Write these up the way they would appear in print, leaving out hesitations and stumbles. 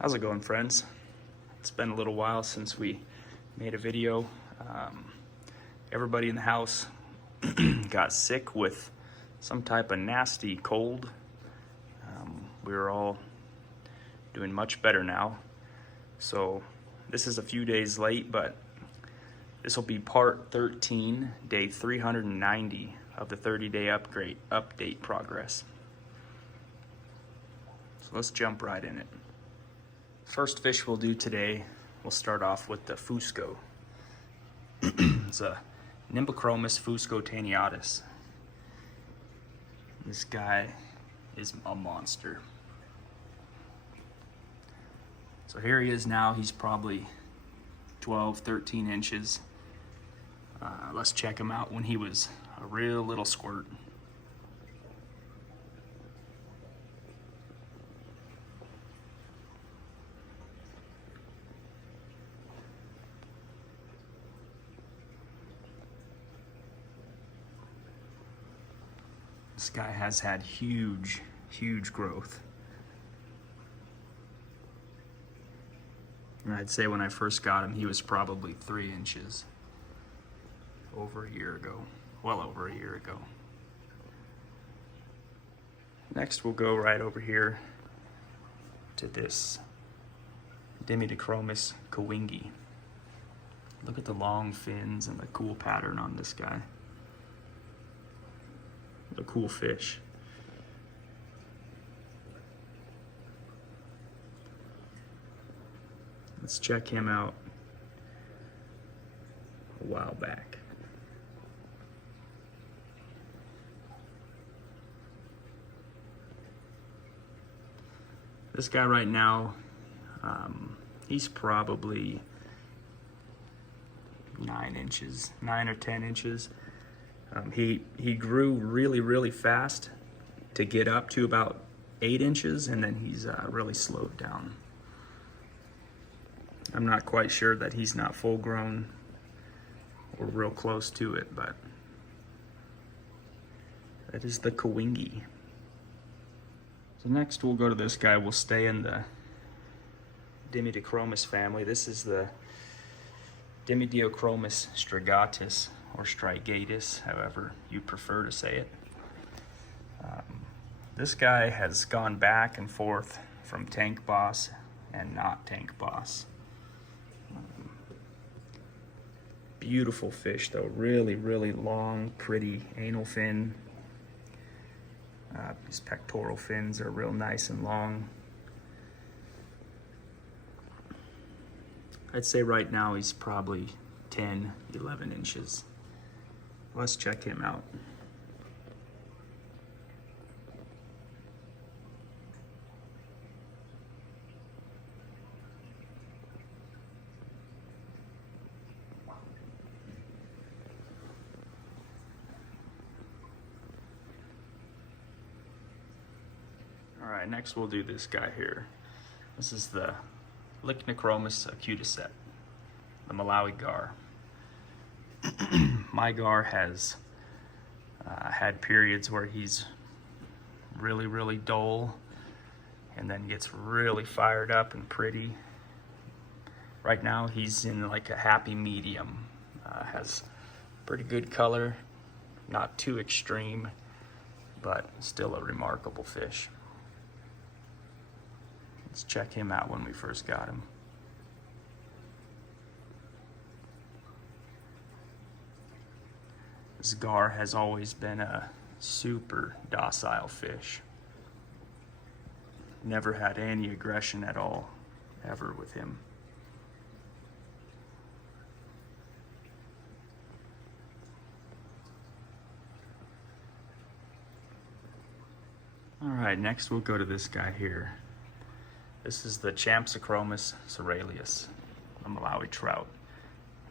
How's it going, friends? It's been a little while since we made a video. Everybody in the house got sick with some type of nasty cold. We were all doing much better now. So this is a few days late, but this will be part 13, day 390 of the 30-day update progress. So let's jump right in it. First fish we'll do today, we'll start off with the Fusco. It's a Nimbochromis Fusco tanniatus. This guy is a monster. So here he is now. He's probably 12, 13 inches. Let's check him out when he was a real little squirt. This guy has had huge growth. And I'd say when I first got him, he was probably 3 inches over a year ago, well over a year ago. Next, we'll go right over here to this Dimidiochromis Kingi. Look at the long fins and the cool pattern on this guy. What a cool fish. Let's check him out a while back. This guy right now, he's probably 9 inches, 9 or 10 inches. He grew really fast to get up to about 8 inches, and then he's really slowed down. I'm not quite sure that he's not full grown or real close to it, but that is the Kingi. So next we'll go to this guy. We'll stay in the Dimidiochromis family. This is the Dimidiochromis strigatus, or strigatus, however you prefer to say it. This guy has gone back and forth from tank boss and not tank boss. Beautiful fish though, really long, pretty anal fin. His pectoral fins are real nice and long. I'd say right now he's probably 10, 11 inches. Let's check him out. All right, next we'll do this guy here. This is the Lepturus acutiset, the Malawi Gar. My gar has had periods where he's really dull and then gets really fired up and pretty. Right now he's in like a happy medium. Has pretty good color, not too extreme, but still a remarkable fish. Let's check him out when we first got him. This gar has always been a super docile fish. Never had any aggression at all, ever with him. All right, next we'll go to this guy here. This is the Champsochromis cerealius, a Malawi trout,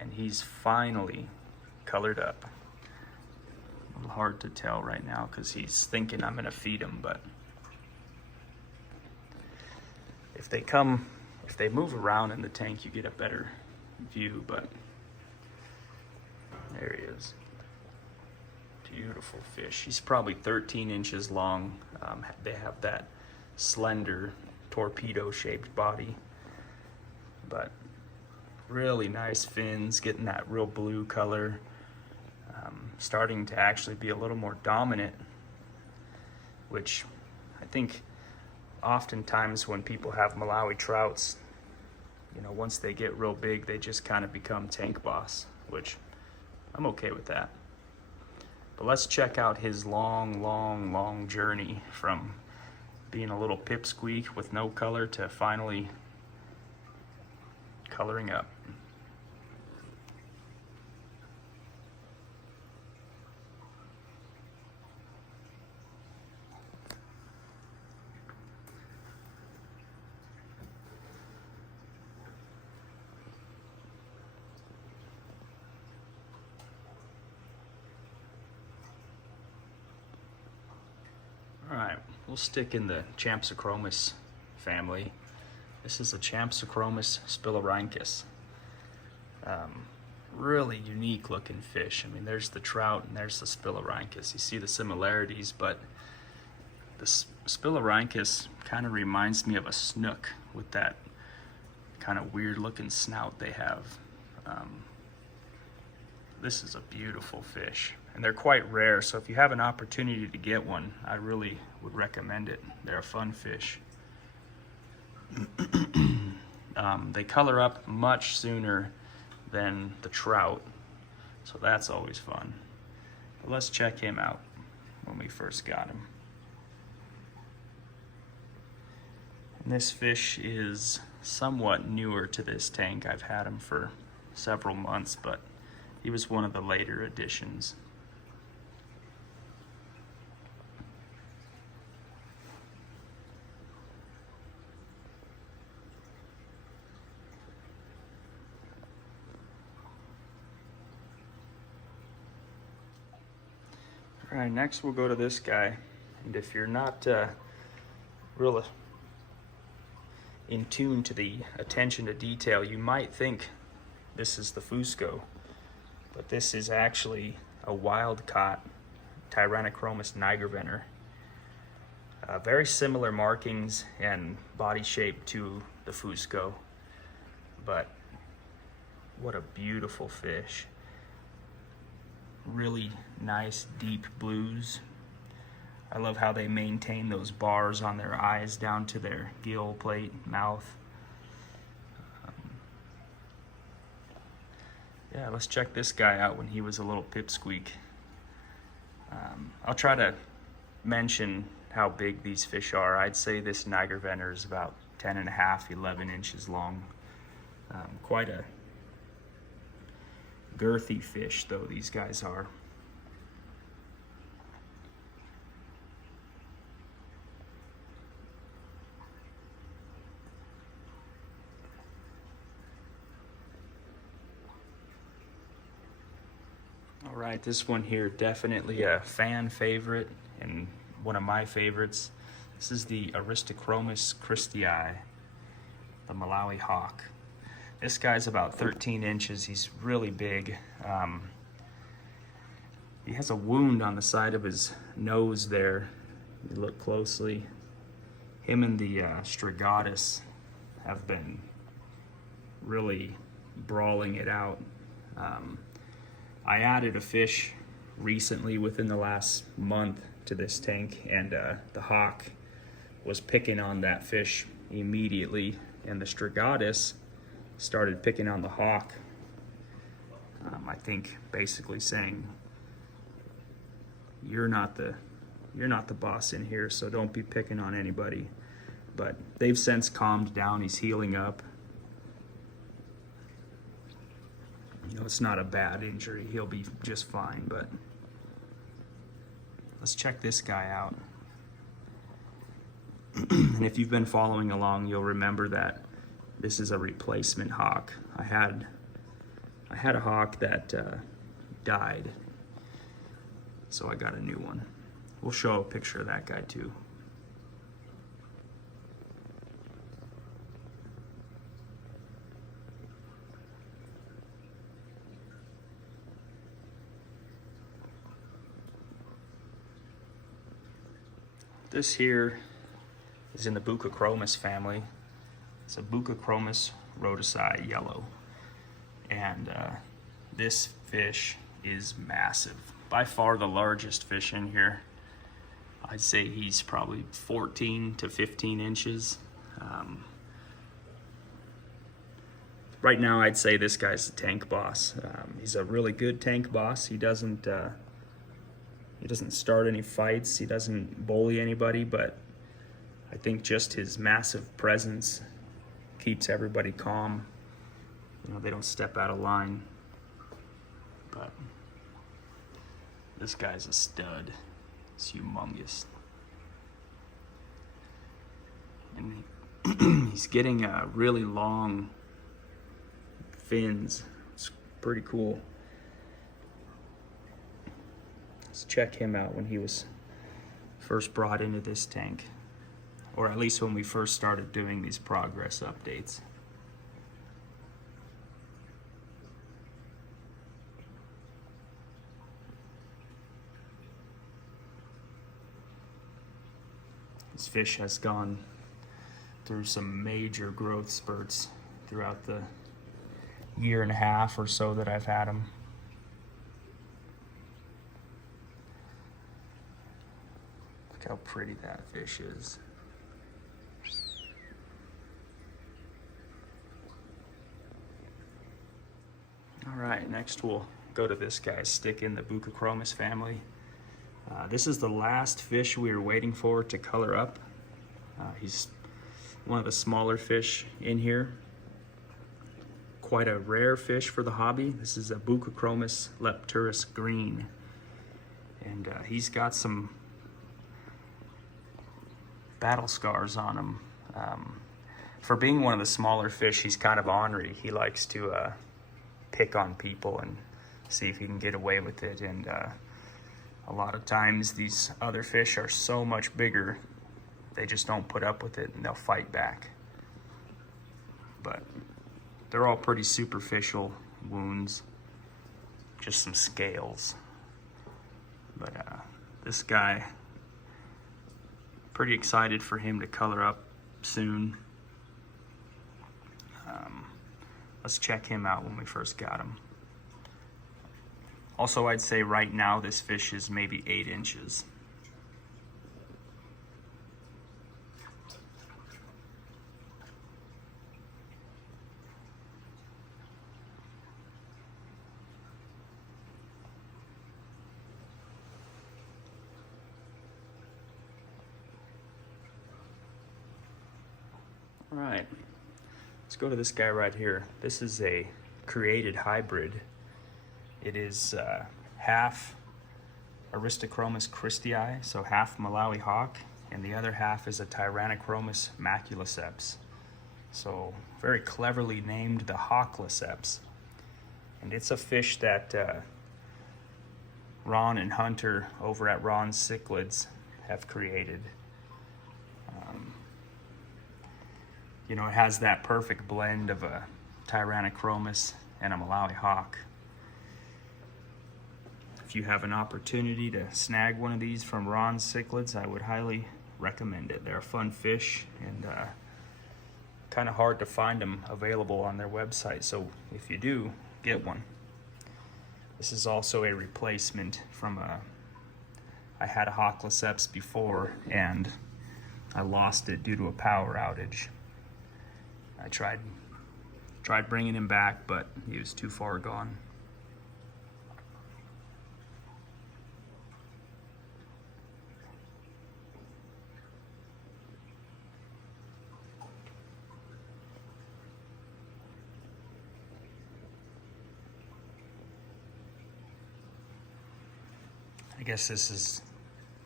and he's finally colored up. A little hard to tell right now because he's thinking I'm gonna feed him, but if they move around in the tank, you get a better view, but there he is. Beautiful fish. He's probably 13 inches long. They have that slender torpedo-shaped body. But really nice fins, getting that real blue color. Starting to actually be a little more dominant, which I think oftentimes when people have Malawi trouts, you know, once they get real big, they just kind of become tank boss, which I'm okay with that. But let's check out his long journey from being a little pipsqueak with no color to finally coloring up. Alright, we'll stick in the Champsochromis family. This is a Champsochromis spilorhynchus. Really unique looking fish. I mean, there's the trout and there's the spilorhynchus. You see the similarities, but the spilorhynchus kind of reminds me of a snook with that kind of weird looking snout they have. This is a beautiful fish, and they're quite rare, so if you have an opportunity to get one, I really would recommend it. They're a fun fish. They color up much sooner than the trout, so that's always fun. But let's check him out when we first got him. And this fish is somewhat newer to this tank. I've had him for several months, but he was one of the later additions. All right, next we'll go to this guy. And if you're not real in tune to the attention to detail, you might think this is the Fusco, but this is actually a wild-caught Tyrannochromis Niger Vener. Very similar markings and body shape to the Fusco, but what a beautiful fish. Really nice deep blues. I love how they maintain those bars on their eyes down to their gill plate, mouth. Yeah, let's check this guy out when he was a little pipsqueak. I'll try to mention how big these fish are. I'd say this Niger Vener is about 10.5, 11 inches long. Quite a girthy fish though these guys are. All right, this one here, definitely a fan favorite and one of my favorites. This is the Aristochromis christii, the Malawi Hawk. This guy's about 13 inches. He's really big. He has a wound on the side of his nose there. You look closely. Him and the Strigatus have been really brawling it out. I added a fish recently within the last month to this tank, and the hawk was picking on that fish immediately, and the Strigatus started picking on the hawk. I think basically saying, you're not the boss in here, so don't be picking on anybody. But they've since calmed down. He's healing up. You know, it's not a bad injury. He'll be just fine, but let's check this guy out. And if you've been following along, you'll remember that this is a replacement hawk. I had a hawk that died, so I got a new one. We'll show a picture of that guy too. This here is in the Buccochromis family. It's a Buccochromis rhodocii yellow. And this fish is massive. By far the largest fish in here. I'd say he's probably 14 to 15 inches. Right now I'd say this guy's the tank boss. He's a really good tank boss. He doesn't start any fights. He doesn't bully anybody, but I think just his massive presence keeps everybody calm. You know, they don't step out of line. But this guy's a stud. It's humongous. And he's getting really long fins. It's pretty cool. Let's check him out when he was first brought into this tank, or at least when we first started doing these progress updates. This fish has gone through some major growth spurts throughout the year and a half or so that I've had him. Look how pretty that fish is. All right, next we'll go to this guy, stick in the Buccochromis family. This is the last fish we were waiting for to color up. He's one of the smaller fish in here. Quite a rare fish for the hobby. This is a Buccochromis Lepturus green. And he's got some battle scars on him. For being one of the smaller fish, he's kind of ornery. He likes to pick on people and see if he can get away with it. And a lot of times these other fish are so much bigger, they just don't put up with it and they'll fight back. But they're all pretty superficial wounds, just some scales. But this guy, pretty excited for him to color up soon. Let's check him out when we first got him. Also, I'd say right now this fish is maybe 8 inches. All right, let's go to this guy right here. This is a created hybrid. It is half Aristochromis christii, so half Malawi Hawk, and the other half is a Tyrannochromis maculiceps. So very cleverly named the Hawkliceps. And it's a fish that Ron and Hunter over at Ron's Cichlids have created. You know, it has that perfect blend of a Tyrannochromis and a Malawi Hawk. If you have an opportunity to snag one of these from Ron's Cichlids, I would highly recommend it. They're a fun fish and kind of hard to find them available on their website. So if you do, get one. This is also a replacement from I had a Hawkliceps before and I lost it due to a power outage. I tried bringing him back, but he was too far gone. I guess this is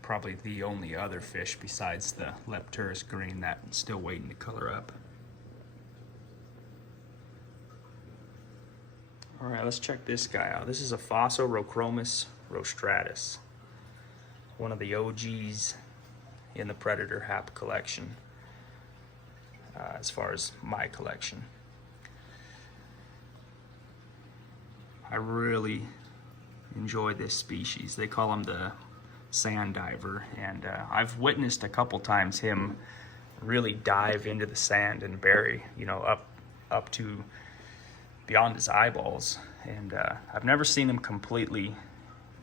probably the only other fish besides the Lepturus green that's still waiting to color up. All right, let's check this guy out. This is a Phosphorochromis rostratus, one of the OGs in the predator hap collection, as far as my collection. I really enjoy this species. They call him the sand diver, and I've witnessed a couple times him really dive into the sand and bury, you know, up to beyond his eyeballs. And I've never seen him completely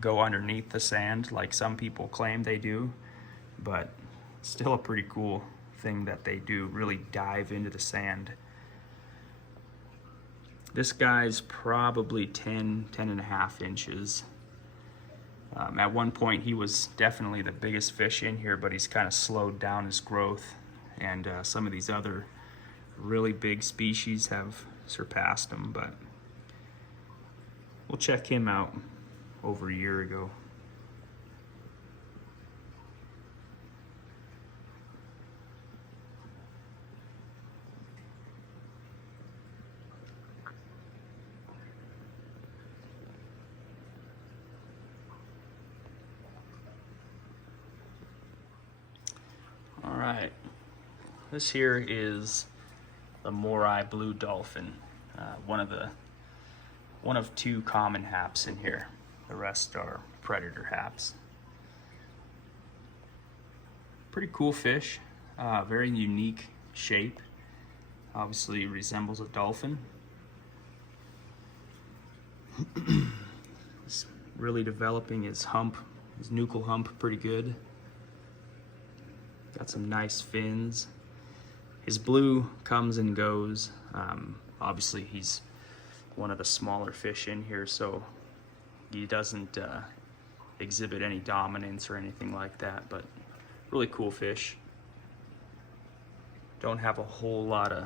go underneath the sand like some people claim they do, but still a pretty cool thing that they do, really dive into the sand. This guy's probably 10 and a half inches. At one point he was definitely the biggest fish in here, but he's kind of slowed down his growth, and some of these other really big species have surpassed him, but we'll check him out over a year ago. All right, this here is the Morai blue dolphin, one of two common haps in here. The rest are predator haps. Pretty cool fish, very unique shape. Obviously resembles a dolphin. He's really developing his hump, his nuchal hump, pretty good. Got some nice fins. His blue comes and goes. Obviously he's one of the smaller fish in here, so he doesn't exhibit any dominance or anything like that, but really cool fish. Don't have a whole lot of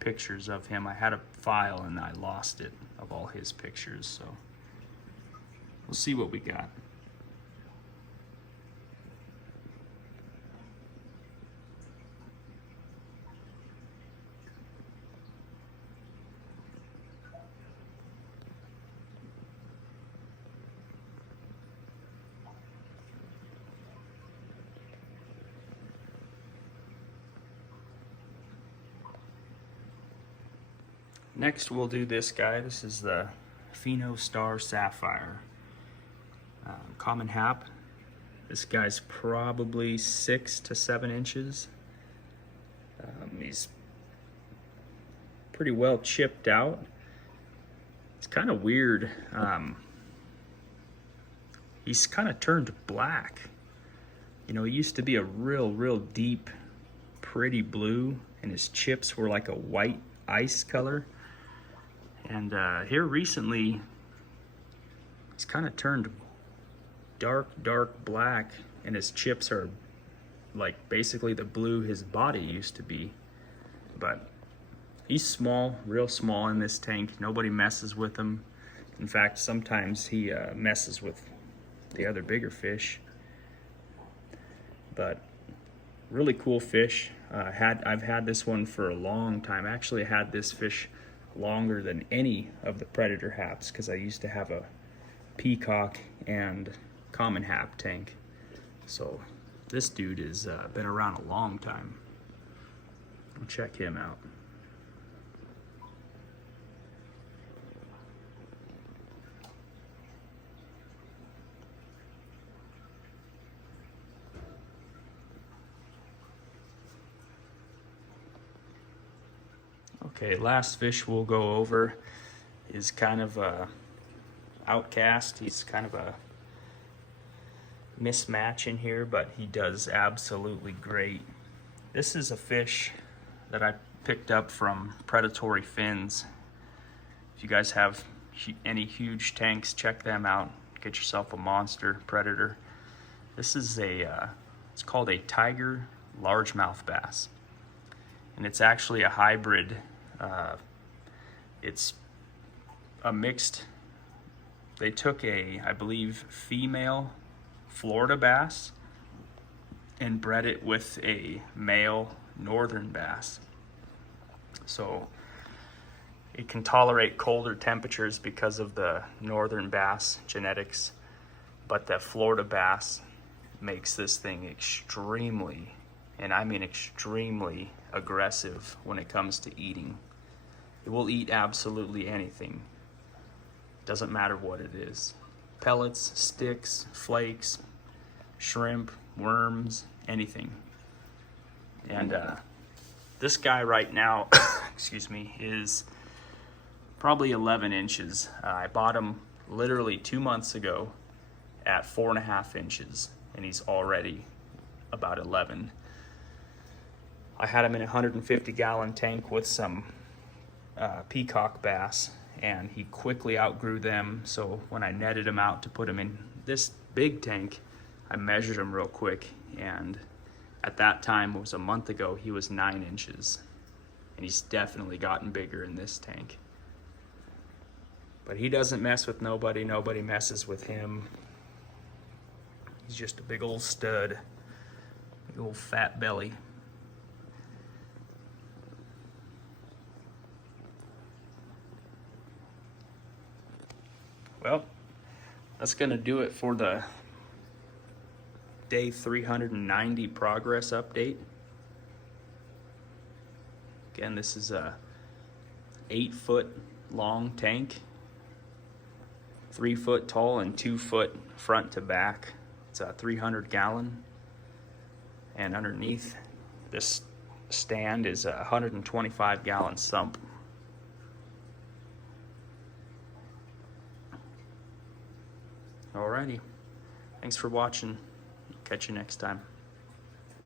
pictures of him. I had a file and I lost it of all his pictures, so we'll see what we got. Next we'll do this guy. This is the Pheno Star Sapphire. Common hap. This guy's probably 6 to 7 inches. He's pretty well chipped out. It's kind of weird. He's kind of turned black. You know, he used to be a real deep, pretty blue, and his chips were like a white ice color. And here recently, he's kind of turned dark black, and his chips are like basically the blue his body used to be. But he's small, real small in this tank. Nobody messes with him. In fact, sometimes he messes with the other bigger fish. But really cool fish. I've had this one for a long time. I actually had this fish longer than any of the predator haps, because I used to have a peacock and common hap tank. So this dude has been around a long time. I'll check him out. Okay, last fish we'll go over is kind of a outcast. He's kind of a mismatch in here, but he does absolutely great. This is a fish that I picked up from Predatory Fins. If you guys have any huge tanks, check them out. Get yourself a monster predator. This is it's called a tiger largemouth bass, and it's actually a hybrid. It's a mixed, they took I believe, female Florida bass and bred it with a male northern bass. So it can tolerate colder temperatures because of the northern bass genetics, but the Florida bass makes this thing extremely, and I mean extremely, aggressive when it comes to eating. It will eat absolutely anything. Doesn't matter what it is. Pellets, sticks, flakes, shrimp, worms, anything. And this guy right now, excuse me, is probably 11 inches. I bought him literally 2 months ago at 4.5 inches, and he's already about 11. I had him in a 150-gallon tank with some peacock bass, and he quickly outgrew them. So when I netted him out to put him in this big tank, I measured him real quick, and at that time, it was a month ago, he was 9 inches. And he's definitely gotten bigger in this tank. But he doesn't mess with nobody, nobody messes with him. He's just a big old stud, big old fat belly. Well, that's gonna do it for the day 390 progress update. Again, this is a 8-foot long tank, 3 foot tall and 2 foot front to back. It's a 300-gallon, and underneath this stand is a 125-gallon sump. Alrighty, thanks for watching. Catch you next time.